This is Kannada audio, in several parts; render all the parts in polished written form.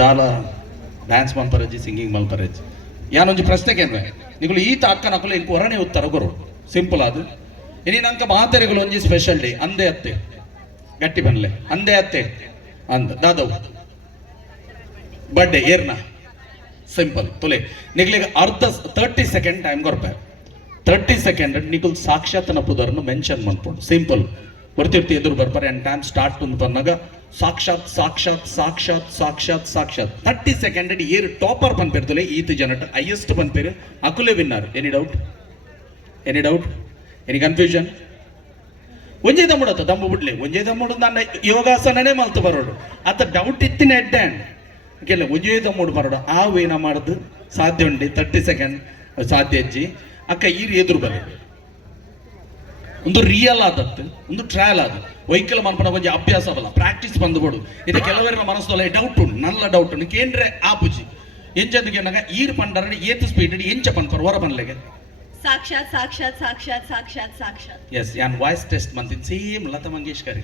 ದಾಲ ಡ್ಯಾನ್ಸ್ ಮಲ್ಪರಜ್ಜಿ ಸಿಂಗಿಂಗ್ ಮಲ್ಪರಜ್ಜಿ ಯಾನೊಂಜಿ ಪ್ರಶ್ನೆಗೆ ನಿಗಳು ಈತ ಅಕ್ಕ ನಕಲು ಇಂಕು ಹೊರನೇ ಉತ್ತರ ಗೊರು ಸಿಂಪಲ್ ಅದು ಇನಿ ನಂಕ ಮಾತೆರೆಗಳು ಒಂಜಿ ಸ್ಪೆಷಲ್ ಡೇ ಅಂದೆ ಅತ್ತೆ ಗಟ್ಟಿ ಬನ್ಲೆ ಅಂದೆ ಅತ್ತೆ ಅಂದ ದಾದವ್ ಬರ್ಡೇ ಏರ್ನ ಸಿಂಪಲ್ ತುಲೆ ನಿಗ್ಲಿಗೆ ಅರ್ಧ 30 ಸೆಕೆಂಡ್ ಟೈಮ್ ಕೊರ್ಪೆ 30 ಸೆಕೆಂಡ್ ನಿಕುಲ್ ಸಾಕ್ಷಾತ್ ನಪ್ಪುದರನ್ನು ಮೆನ್ಷನ್ ಮಾಡ್ಕೊಂಡು ಸಿಂಪಲ್ ಬರ್ತಿರ್ತಿ ಎದುರು ಬರ್ತಾರೆ ಅಂಡ್ ಟೈಮ್ ಸ್ಟಾರ್ಟ್ ಅಂತ ಬಂದಾಗ ಸಾಕ್ಷಾತ್ ಸಾಕ್ಷಾತ್ ಸಾಕ್ಷಾತ್ ಸಾಕ್ಷಾತ್ ಸಾಕ್ಷಾತ್ 30 ಸೆಕೆಂಡ್ ಏರ್ ಟಾಪರ್ ಪನ್ಪೇರ್ತಲೆ ಈತ ಜನಟ್ ಹೈಯೆಸ್ಟ್ ಪನ್ಪೇರು ಅಕುಲೆ winner any doubt any confusion ಒಂಜೇ ದಮ್ಮುಡತ್ತ ದಮ್ಮು ಬಿಡ್ಲೆ ಒಂಜೇ ದಮ್ಮುಡು ನನ್ನ ಯೋಗಾಸನನೇ ಮಲ್ತು ಬರೋಡು ಅತ್ತ ಡೌಟ್ ಇತ್ತಿನ ಎಡ್ಡ್ಯಾನ್ ಕೆಲ ಒಂಜೇ ದಮ್ಮುಡು ಬರೋಡು ಆ ವೇನ ಮಾಡುದು ಸಾಧ್ಯ ಉಂಡಿ 30 ಸೆಕೆಂಡ್ ಸಾಧ್ಯ ಅಜ್ಜಿ ಅಕ್ಕ ಈರು ಎದುರು ಬಲೆ ಒಂದು ರಿಯಲ್ ಆದತ್ತು ಒಂದು ಟ್ರಯಲ್ ಆದ ವೈಕಲ್ ಮನ್ಪನ ಕೊಂಚ ಅಭ್ಯಾಸ ಬಲ್ಲ ಪ್ರಾಕ್ಟೀಸ್ ಬಂದುಬೋಡು ಇದು ಕೆಲವರ ಮನಸ್ಸಲ್ಲ ಡೌಟ್ ಉಂಟು ನಲ್ಲ ಡೌಟ್ ಉಂಟು ಕೇಂದ್ರೆ ಆಪುಜಿ ಎಂಚಂదుకు ಏನಗ ಈರ್ ಪಂಡರಡಿ ಏತ್ ಸ್ಪೀಡ್ ಎಂಚ ಪನ್ಪರ್ ಹೊರ ಬನ್ಲೆಗೆ ಸಾಕ್ಷಾತ್ ಸಾಕ್ಷಾತ್ ಸಾಕ್ಷಾತ್ ಸಾಕ್ಷಾತ್ ಸಾಕ್ಷಾತ್ ಎಸ್ ಯಾನ್ ವಾಯ್ಸ್ ಟೆಸ್ಟ್ ಮಂತಿನ್ ಸೇಮ್ ಲತಾ ಮಂಗೇಶ್ಕರ್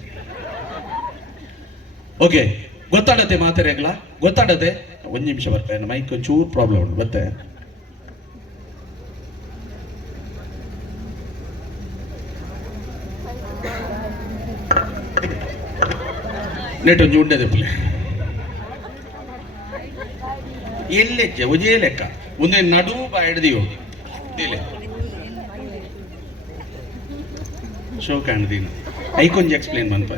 ಓಕೆ ಗೊತ್ತಾಡತ್ತೆ ಮಾತೆರೆಗ್ಲ ಗೊತ್ತಾಡತ್ತೆ ಒಂದು ನಿಮಿಷ ಬರ್ತೇನೆ ಮೈಕ್ ಚೂರ್ ಪ್ರಾಬ್ಲಮ್ ಉಂಟು ಬತ್ತೆ ನೆಟ್ ಒಂಜಿ ಉಂಡೆದೆ ಪ್ಲೇ ಎಲ್ಲೆಜ್ಜೆ ಒಜೇ ಲೆಕ್ಕ ಒಂದೇ ನಡು ಬಾಯ್ಡ್ದಿಯೋ ದಿಲೆ ಶೋ ಕಾಣ್ದೀನಿ ಐಕೊಂಜಿ ಎಕ್ಸ್ಪ್ಲೇನ್ ಮನ್ಪ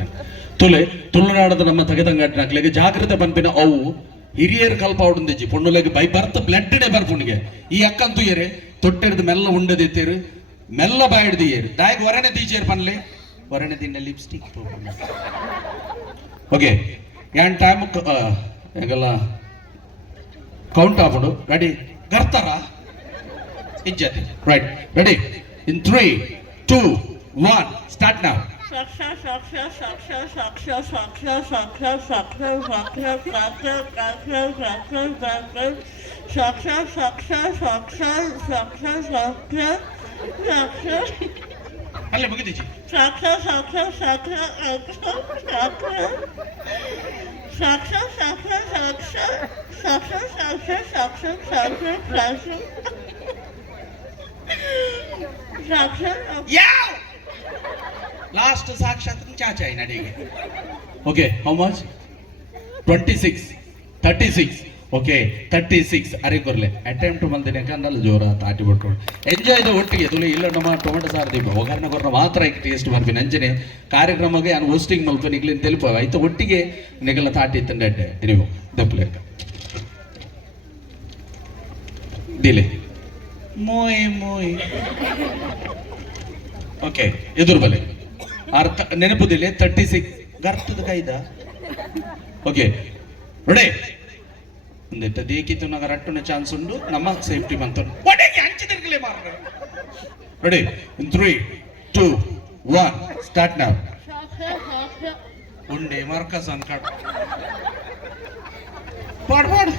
ತುಲೆ ತುಳುನಾಡದ ನಮ್ಮ ತಗೆದಂಗಟ್ನಾಕ್ಲೆಗೆ ಜಾಗೃತೆ ಪನ್ಪಿನ ಅವು ಹಿರಿಯರು ಕಲ್ಪ ಉಂದಿಜ್ಜಿ ಪೊಣ್ಣುಲೆಗೆ ಬೈ ಬರ್ತ ಬ್ಲಡ್ನೇ ಬರ್ಪುಣಿಗೆ ಈ ಅಕ್ಕಂತೂ ಏರೆ ತೊಟ್ಟೆಡ್ದು ಮೆಲ್ಲ ಉಂಡದಿತ್ತೇರು ಮೆಲ್ಲ ಬಾಯ್ಡ್ದು ಏರು ದಾಯಗ್ ಹೊರನೆ ದೀಚೇರು ಪನ್ಲೆ ಹೊರನೆ ದಿನ ಲಿಪ್ಸ್ಟಿಕ್ ಓಕೆ ಯಾನ್ ಟೈಮ್ ಹೆಂಗಲ್ಲ ಕೌಂಟ್ ಆಗ್ಬಿಡು ರೆಡಿ ಗರ್ತಾರ ಇಜ್ಜತಿ right ready in 3 2 1 start now ಅಲ್ಲೇ ಮುಗಿದೀಚಿ ಲಾಸ್ಟ್ ಸಾಕ್ಷಾತ್ ಚಾಚಾಯಿ ನಡಿಗೆ ಓಕೆ ಹೌ ಮಚ್ 26 36 ಓಕೆ 36 ಅರೆ ಕೊರ್ಲೆ ಅಟೆಂಪ್ಟ್ ಮಲ್ದಿನ ಕಂಡಲ್ಲ ಜೋರ ತಾಟಿ ಬಿಟ್ಕೊಂಡು ಎಂಜಾಯ್ ಇದೆ ಒಟ್ಟಿಗೆ ತುಳಿ ಇಲ್ಲ ನಮ್ಮ ಟೊಮೆಟೊ ಸಾರು ದೀಪ ಒಗ್ಗರಣೆ ಕೊರ್ನ ಮಾತ್ರ ಟೇಸ್ಟ್ ಬರ್ತೀನಿ ಅಂಚನೆ ಕಾರ್ಯಕ್ರಮಕ್ಕೆ ನಾನು ಹೋಸ್ಟಿಂಗ್ ಮಲ್ಪೇನೆ ಇಗ್ಲಿನ ತೆಲುಪ ಆಯ್ತು ಒಟ್ಟಿಗೆ ನಿಗಲ ತಾಟಿ ಇತ್ತಂಡೆ ಅಡ್ಡೆ ನೀವು ದಪ್ಪಲೆ ದಿಲೆ ಮೋಯ್ ಮೋಯ್ ಓಕೆ ಎದುರು ಬಲೆ ಅರ್ಥ ನೆನಪುದಿಲ್ಲ 36 ಗರ್ತದ ಕೈದ ಓಕೆ ರೆಡಿ ಒಂದೆತ್ತ ದೇಕಿತ್ತು ನಗ ರಟ್ಟುನ ಚಾನ್ಸ್ ಉಂಡು ನಮ್ಮ ಸೇಫ್ಟಿ ಬಂತು ಒಡೆಗೆ ಹಂಚಿದಿರ್ಗಲೇ ಮಾರ್ರೆ ರೆಡಿ ಇನ್ 3 2 1 ಸ್ಟಾರ್ಟ್ ನೌ ಉಂಡೆ ಮಾರ್ಕಸ್ ಅನ್ಕಾಡ್ ಪಾಡ್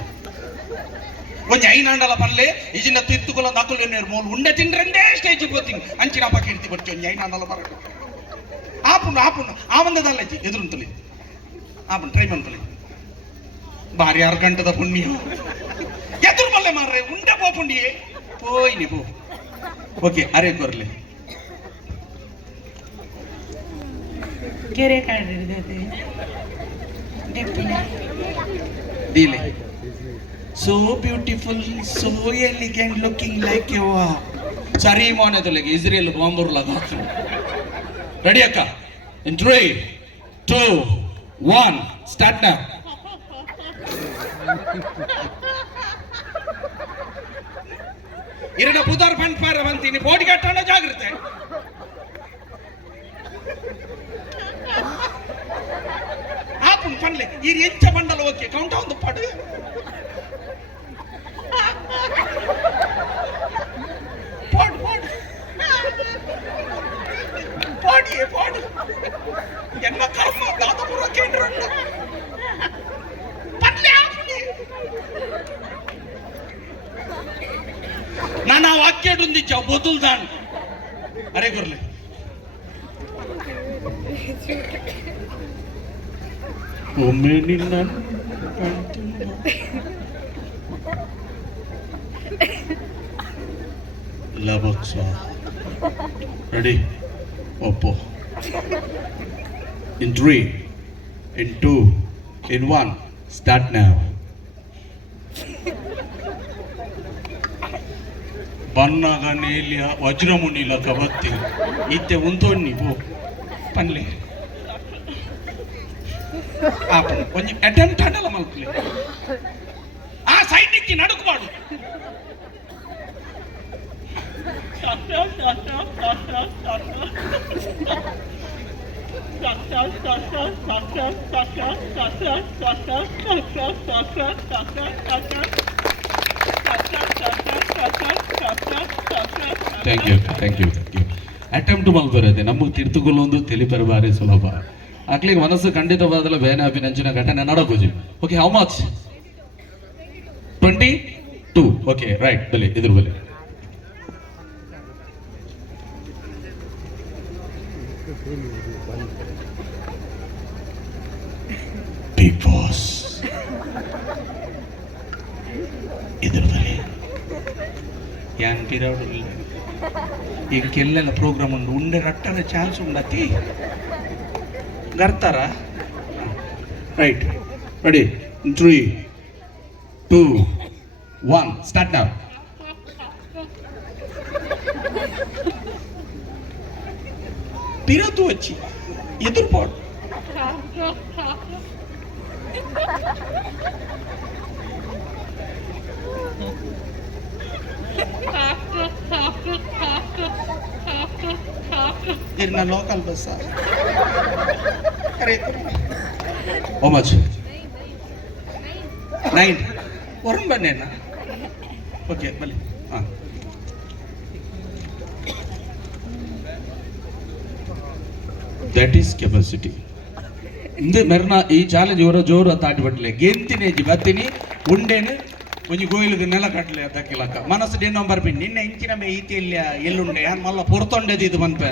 ಒಂಜಿ ಐನಾಂಡಲ ಪನ್ಲೆ ಇಜಿನ ತಿತ್ತುಕೊಲ ದಾಕುಲು ನೇರ್ ಮೋಲ್ ಉಂಡೆ ತಿಂಡ್ರಂದೇ ಸ್ಟೇಜ್ ಗೋತಿಂಗ್ ಅಂಚಿನ ಪಾಕ ಇರ್ತಿ ಬರ್ತಿ ಒಂಜಿ ಐನಾಂಡಲ ಮರ ಆಪುಂಡು ಆವಂದದಲ್ಲ ಎದುರುಂತಲಿ ಆಪುಂಡು ಟ್ರೈ ಮಂತಲಿ ಬಾರಿ 6 ಗಂಟದ ಪುಣ್ಯ ಎದುರು ಮಲ್ಲೆ ಮಾರ್ರೆ ಉಂಡೆ ಪೋಪುಂಡಿಯೇ ಪೋಯ್ನಿ ಪೋ ಓಕೆ ಅರೆ ಕೊರ್ಲೆ ಕೆರೆ ಕಾಣಿರ್ತದೆ ದಿಲೆ so beautiful so elegant looking like you are ಸರಿ ಮೋನೆ ತೊಲೆಗೆ ಇಸ್ರೇಲ್ ಬಾಂಬರ್ ಲಗ ರೆಡಿ ಅಕ್ಕ ಇನ್ 3 2 1 ಸ್ಟಾರ್ಟ್ ನೌ ಇರಡ ಪುದರ್ ಫಂಡ್ ಪಾರ ಬಂತೀನಿ ಬೋಡಿ ಕಟ್ಟಣ ಜಾಗ್ರತೆ ಆಪುನ್ ಫನ್ಲೆ ಈ ಎಂಚ ಬಂಡಲ ಓಕೆ ಕೌಂಟ್ ಒಂದು ಪಡು ಪಾಡು ಎನ್ನ ಕರ್ಮ ದಾದಪುರ ಕೇಂದ್ರ ಪನ್ಲೆ ಆಪುನಿ ನಾನು ಆ ವಾಕ್ಯ ಡುಂದಿಚ್ಚ ಬೋತುಲ್ದಾನ್ ಅರೆ ಕೊರ್ಲೆ ಒಮ್ಮೆ ನಿನ್ನ box. Ready? Oppo. In 3, in 2, in 1. Start now. ಬಣ್ಣಗ ನೇಲಿಯ ವಜ್ರಮುನಿಲ ಕವತ್ತಿ ಇತ್ತೆ ಉಂತೊಣ್ಣಿ ಪೋ ಪನ್ಲೆ ಆಪಣ ಕೊಂಚ ಅಟೆಂಪ್ಟ್ ಆಡಲ್ಲ ಮಲ್ಪಲೆ ಆ ಸೈಡ್ ಇಕ್ಕಿ ನಡುಕಬಾರ್ದು ಥ್ಯಾಂಕ್ ಯು ಅಟೆಂಪ್ಟ್ ಮಲ್ಪರದೆ ನಮಗೆ ತಿರ್ತುಕೊಳ್ಳೊಂದು ತಿಳಿಪರ ಬಾರಿ ಸುಲಭ ಆಗ್ಲಿಗೆ ಮನಸ್ಸು ಖಂಡಿತವಾದಲ್ಲ ಬೇನೆ ಅಭಿನಂಚನ ಘಟನೆ ನಡಕೋಜಿ okay how much 22 okay right ಬಲಿ ಇದ್ರ ಬಲಿ ಬಿಗ್ ಬಾಸ್ ಇದ್ರ ಬಲಿ ಯಾನ್ ಪಿರಿಯಡ್ ಈಗ ಕೆಲ್ಲೆಲ್ಲ ಪ್ರೋಗ್ರಾಮ್ ಉಂಡು ಉಂಡೆ ರಟ್ಟರ ಚಾನ್ಸ್ ಉಂಡತಿ ಗರ್ತಾರ ರೈಟ್ ರೆಡಿ 3, 2, 1 ಸ್ಟಾರ್ಟ್ ನೌ ಪಿರತು వచ్చి ఎదురుపోడు ಇರ್ನ ಲೋಕಲ್ ಬಸ್ ಅರೆ ಹೌ ಮಚ್ 9 ವರುಣ್ ಬನ್ನೇನ ಓಕೆ ಬಲಿ ಹಾ ದಟ್ ಈಸ್ ಕೆಪಾಸಿಟಿ ಇಂದು ಮೆರ್ನ ಈ ಚಾಲೆಂಜ್ ಜೋರು ತಾಟಿಬಟ್ಲೆ ಗೆಂತಿನೇಜಿ ಬತ್ತಿನಿ ಉಂಡೇನು ಒಂಜಿ ಗೋಯಿಲ್ಗೆ ನೆಲ ಕಟ್ಲೆ ಅದಕ್ಕಿಲಕ್ಕ ಮನಸ್ಸು ನಿನ್ನ ಬರ್ಪಿನಿ ನಿನ್ನೆ ಇಂಚಿನ ಮೇ ಈತಿಯಲ್ಲಿ ಎಲ್ಲುಂಡೆ ಯಾನ್ ಮಲ್ಲ ಪೊರ್ತೊಂಡೆದು ಇದು ಬಂದ್ಪೆ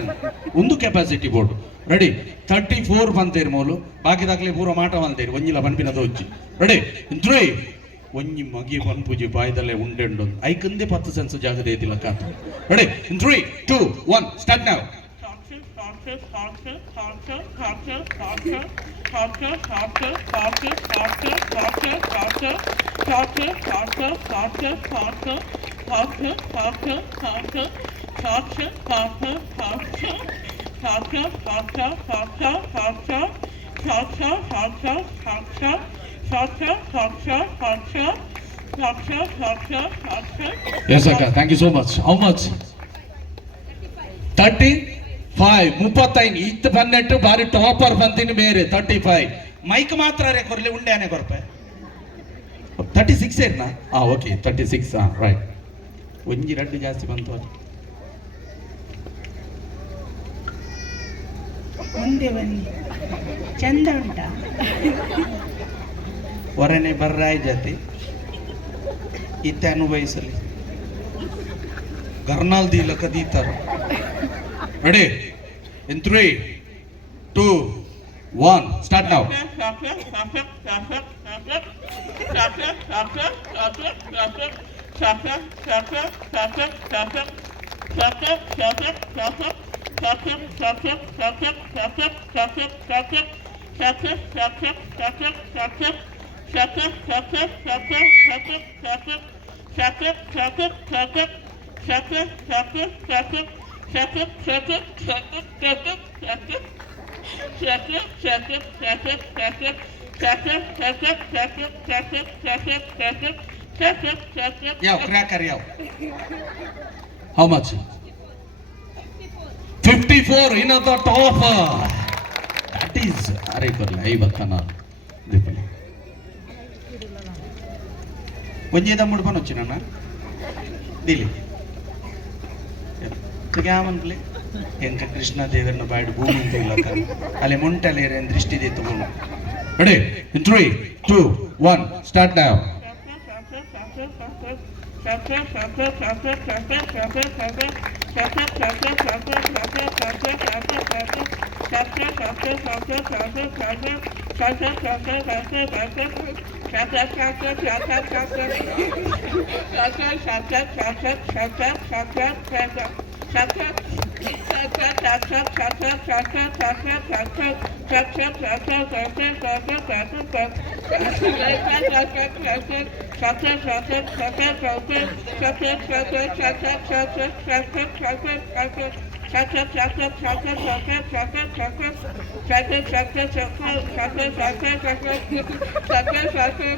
ಒಂದು ಕೆಪಾಸಿಟಿ ಬೋರ್ಡ್ ರೆಡಿ 34 ಬಂತೇರಿ ಮೂಲು ಬಾಕಿದಾಗ್ಲಿ ಪೂರ ಮಾಟ ಬಂತೇರಿ ಒಂಜಿಲ ಪನ್ಪಿನದು వచ్చి ರೆಡಿ 3 ಒಂಜಿ ಮಗಿ ಪನ್ಪುಜಿ ಬಾಯ್ದಲ್ಲೇ ಉಂಡೆಂಡು ಐಕಂದೆ 10 ಸೆನ್ಸ್ ಜಾಗದ ಐತಿಲ್ಲ ಕಾತ ready 3, 2, 1 start now Yes, Akka. Thank you so much. How much? 35 ಇತ್ತು ಬನ್ನೆಟ್ಟು ಬಾರಿ ಟಾಪರ್ ಬಂತೀನಿ ಬೇರೆ 35 ಮೈಕ್ ಮಾತ್ರ ರೇ ಕೊರ್ಲಿ ಉಂಡೆನೆ ಕೊರ್ಪೆ 36 ಏರ್ನಾ ಓಕೆ 36 ರೈಟ್ ಒಂಜಿ ರಡ್ಡು ಜಾಸ್ತಿ ಬಂತು ಮುಂದೆ ಬನ್ನಿ ಚಂದ ಉಂಟಾ ಹೊರನೆ ಬರ್ರಾಯ್ ಜಾತಿ ಇತ್ತೆ ಅನುಭವಿಸಲಿ ಗರ್ನಾಲ್ ದೀಲ ಕದೀತಾರ ready in 3, 2, 1 start now Yaw, cracker yaw. How much? 54 in the top. That is are korla ei battana dipali. ಒಂಜೆ ದಮ್ಮುಡು ಪನ వచ్చినన్నా ದಿಲಿ ಯಾಮನ್ಲೆ ಎಂಕ ಕೃಷ್ಣ ದೇವರನ್ನ ಬಾಯ್ಡು ಭೂಮಿ ಅಂತ ಇಲ್ಲಕ ಅಲ್ಲಿ ಮುಂಟಲೇರೆ ದೃಷ್ಟಿ ದೇ ತಗೊಂಡು ರೆಡಿ 3, 2, 1 ಸ್ಟಾರ್ಟ್ ನೌ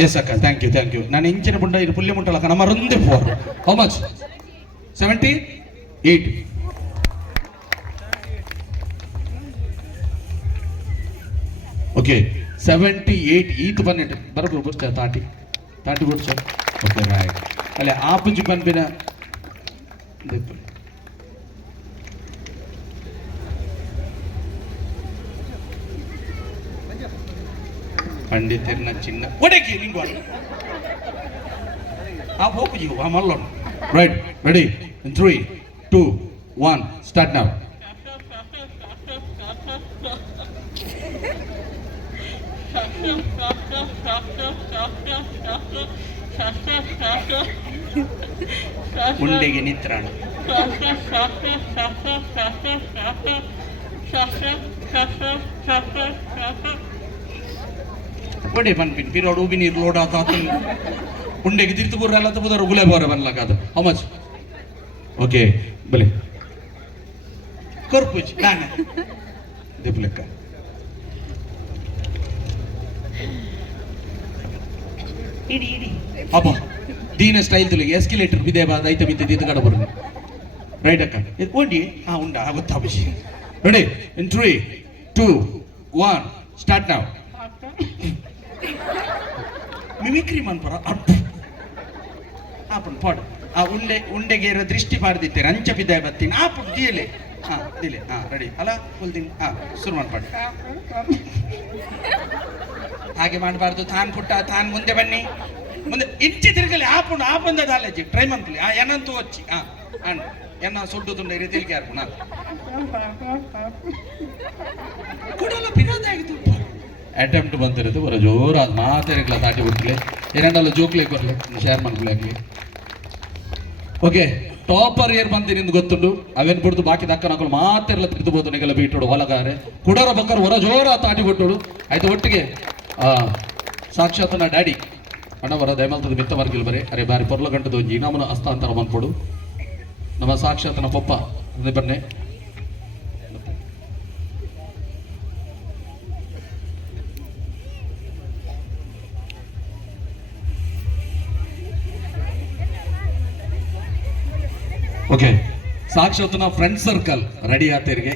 ಎಸ್ ಅಕ್ಕ, ಥ್ಯಾಂಕ್ ಯು. ನಾನು ಇಂಚಿನ ಪುಂಡ ಇದು ಪುಲ್ಯ ಮುಂಟಲ್ಲ ಕಣ ಮರಂದೆ ಫೋರ್. How much? 78. ಓಕೆ 78 ಈತ ಬನ್ನಿಟ್ಟು ಬರಬಹುದು ಬುಡ್ಚ ತಾಟಿ ಬುಡ್ಚ. Okay right. ಅಲ್ಲೇ ಆಪುಜಿ ಪನ್ಪಿನ ಪಂಡಿತರ್ನ ಚಿನ್ನ ಒಡೆಗೆ ನಿಂಗು ಆ ಹೋಪುಜಿ ಆ ಮಲ್ಲೋಣ. Right, ready, 3, 2, 1 start now. ಉಂಡೆಗೆ ನಿತ್ರಾಣ ಒಡೆ ಪನ್ಪಿನ್ ಪಿರೋಡು ಉಬಿ ನೀರು ಲೋಡ್ ಆತ ಉಂಡೆಗೆ ತಿರ್ತು ಬುರ್ರಲ್ಲ ತಪ್ಪುದವರು ಗುಲೆ ಬೋರ ಬನ್ಲಕ್ಕಾದ. How much? ಓಕೆ ಬಲೆ ಕೊರ್ಪುಜ್ ನಾನ ದೆಪ್ ಲೆಕ್ಕ ಇಡಿ ಅಪ್ಪ ದೀನ ಸ್ಟೈಲ್ ತುಲಿಗೆ ಎಸ್ಕಿಲೇಟರ್ ಬಿದೆ ಬಾದ ಐತ ಬಿದ್ದೆ ದಿದ್ದು ಕಡ ಬರೋದು. ರೈಟ್ ಅಕ್ಕ ಓಡಿ ಹಾ ಉಂಡ ಆಗುತ್ತಾ ಖುಷಿ. Ready, 3, 2, 1 start now. ಮಿಮಿಕ್ರಿ ಮನ್ಪರ ಆಪನ್ ಪಾಡ್ ಆ ಉಂಡೆಗೆ ದೃಷ್ಟಿ ಪಾಡ್ದಿತ್ತೇನೆ ಅಂಚ ಬಿದ್ದೆ ಬತ್ತೀನಿ ಆಪನ್ ದಿಯಲೆ ದಿಲೆ ರೆಡಿ ಅಲ್ಲ ಫುಲ್ದಿನ್ ಶುರು ಮಾಡ್ಪಾಡು. ಹಾಗೆ ಮಾಡಬಾರ್ದು. ತಾನ್ ಪುಟ್ಟ ತಾನ್ ಮುಂದೆ ಬನ್ನಿ, ಮುಂದೆ ಇಂಚಿ ತಿರುಗಲಿ ಆಪುಂದ ದಾಲಜಿ ಟ್ರೈ ಮಂತ್ಲಿ ಏನಂತೂ వచ్చి ಎನ್ನ ಸೊಡ್ಡುతుండే ರೀತಿಯಲ್ಲಿ ಯಾರು ಕೂಡಲ್ಲ ಬಿರಾದೆ ಆಗಿತ್ತು. ಅಟೆಂಪ್ಟ್ ಬಂದಿರೋದು ಬರೋ ಜೋರು ಅದು ಮಾತಾಡಿಲ್ಲ ತಾಟಿ ಬಿಟ್ಟಲೆ ಏನೆಲ್ಲ ಜೋಕ್ಲೆ ಕೊರಲೆ ಶೇರ್ ಮಾಡ್ಕೊಳ್ಳಿ. ಓಕೆ ಟಾಪರ್ ಏರ್ ಬಂದಿನಿಂದ ಗೊತ್ತುಂಡು ಅವೇನ್ ಬಿಡ್ದು ಬಾಕಿ ದಕ್ಕ ನಕಲು ಮಾತೆಲ್ಲ ತಿರ್ದುಬೋದು ನಿಗೆಲ್ಲ ಬೀಟೋಡು ಹೊಲಗಾರೆ ಕುಡರ ಬಕ್ಕರ್ ಹೊರ ಜೋರ ತಾಟಿ ಕೊಟ್ಟೋಡು ಆಯ್ತು. ಒಟ್ಟಿಗೆ ಸಾಕ್ಷಾತ್ ನಾ ಡ್ಯಾಡಿ ಅಣ್ಣವರ ದಯಮಲ್ತದ ಮಿತ್ತ ವರ್ಗಿಲ್ ಬರೆ ಅರೆ ಬಾರಿ ಪೊರ್ಲ ಗಂಟದ ಒಂಜಿ ಇನಾಮನ ಹಸ್ತಾಂತರ ಮನ್ಪೊಡು ನಮ್ಮ ಸಾಕ್ಷಾತ್ನ ಪಪ್ಪ ಬನ್ನೆ. ಓಕೆ ಸಾಕ್ಷಾತ್ನ ಫ್ರೆಂಡ್ ಸರ್ಕಲ್ ರೆಡಿ ಆತೇರಿಗೆ